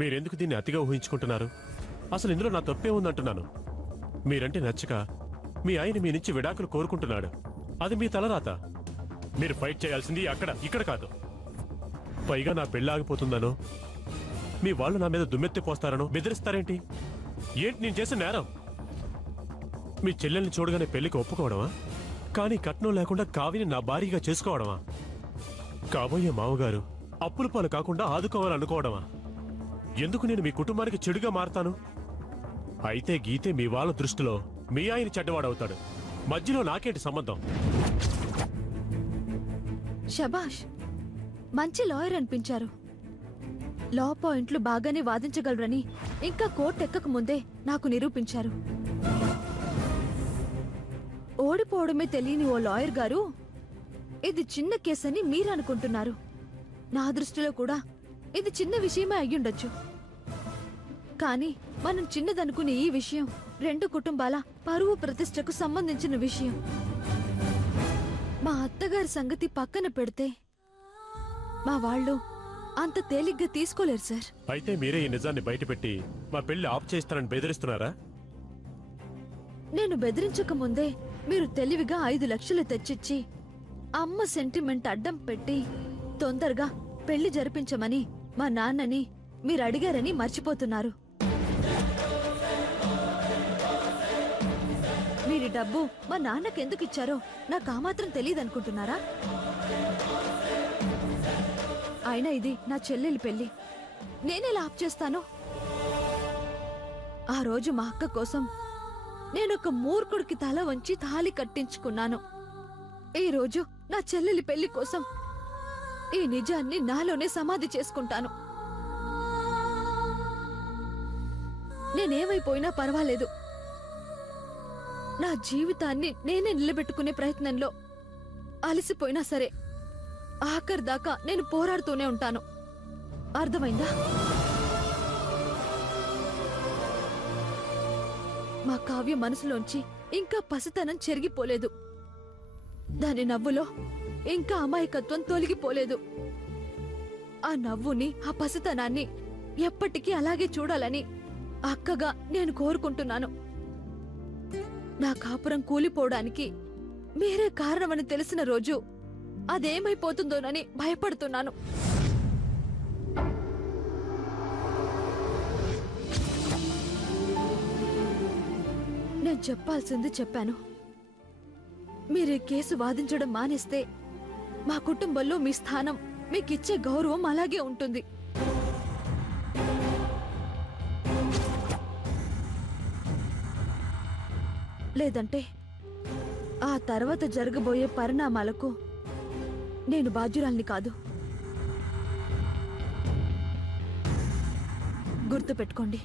మీరెందుకు దీన్ని అతిగా ఊహించుకుంటున్నారు? అసలు ఇందులో నా తప్పే ఉందంటున్నాను. మీరంటే నచ్చక మీ ఆయన మీ నుంచి విడాకులు కోరుకుంటున్నాడు. అది మీ తలరాత. మీరు ఫైట్ చేయాల్సింది అక్కడ, ఇక్కడ కాదు. పైగా నా పెళ్ళి ఆగిపోతుందనో, మీ వాళ్ళు నా మీద దుమ్మెత్తి పోస్తారనో బెదిరిస్తారేంటి? ఏంటి నేను చేసిన నేరం? మీ చెల్లెల్ని చూడగానే పెళ్లికి ఒప్పుకోవడమా? కానీ కట్నం లేకుండా కావిని నా భార్యగా చేసుకోవడమా? కాబోయే మామగారు అప్పుల పాలు కాకుండా ఆదుకోవాలనుకోవడమా? ఎందుకు నేను మీ కుటుంబానికి చెడుగా మారతాను? అయితే గీతే మీ వాళ్ళ దృష్టిలో మీ ఆయన చెడ్డవాడవుతాడు. మధ్యలో నాకేంటి సంబంధం? శబాష్, మంచి లాయర్ అనిపించారు. లా పాయింట్లు బాగానే వాదించగలరని ఇంకా కోర్టు ఎక్కక ముందే నాకు నిరూపించారు. ఓడిపోవడమే తెలియని ఓ లాయర్ గారు ఇది చిన్న కేసని మీరు అనుకుంటున్నారు. నా దృష్టిలో కూడా ఇది చిన్న విషయమే అయ్యుండొచ్చు. కానీ మనం చిన్నదనుకునే ఈ విషయం రెండు కుటుంబాల పరువు ప్రతిష్టకు సంబంధించిన విషయం. మా అత్తగారి సంగతి పక్కన పెడితే మా వాళ్ళు అంత తేలిగ్గా తీసుకోలేరు సార్. అయితే మీరే ఈ నిజాన్ని బయటపెట్టి మా పెళ్లి ఆఫ్ చేస్తానని బెదిరిస్తున్నారా? నేను బెదిరించక ముందే మీరు తెలివిగా 5 లక్షలు తెచ్చిచ్చి అమ్మ సెంటిమెంట్ అడ్డం పెట్టి తొందరగా పెళ్లి జరిపించమని మా నాన్నని మీరు అడిగారని మర్చిపోతున్నారు. మీరు డబ్బు మా నాన్నకెందుకు ఇచ్చారో నాకు ఆ మాత్రం తెలియదనుకుంటున్నారా? అయినా ఇది నా చెల్లెలి పెళ్లి, నేనెలా ఆప్ చేస్తాను? ఆ రోజు మా అక్క కోసం నేనొక మూర్ఖుడికి తల వంచి తాళి కట్టించుకున్నాను. ఈ రోజు నా చెల్లెలి పెళ్లి కోసం ఈ నిజాన్ని నాలోనే సమాధి చేసుకుంటాను. నేనేమైపోయినా పర్వాలేదు. నా జీవితాన్ని నేనే నిలబెట్టుకునే ప్రయత్నంలో అలసిపోయినా సరే ఆఖరి దాకా నేను పోరాడుతూనే ఉంటాను. అర్థమైందా? మా కావ్య మనసులోంచి ఇంకా పసితనం చెరిగిపోలేదు. దాని నవ్వులో ఇంకా అమాయకత్వం తొలగిపోలేదు. ఆ నవ్వుని, ఆ పసితనాన్ని ఎప్పటికీ అలాగే చూడాలని అక్కగా నేను కోరుకుంటున్నాను. నా కాపురం కూలిపోవడానికి మీరే కారణమని తెలిసిన రోజు అదేమైపోతుందోనని భయపడుతున్నాను. నేను చెప్పాల్సింది చెప్పాను. మీరు ఈ కేసు వాదించడం మానేస్తే మా కుటుంబంలో మీ స్థానం, మీకిచ్చే గౌరవం అలాగే ఉంటుంది. లేదంటే ఆ తర్వాత జరగబోయే పరిణామాలకు నేను బాధ్యురాల్ని కాదు. గుర్తుపెట్టుకోండి.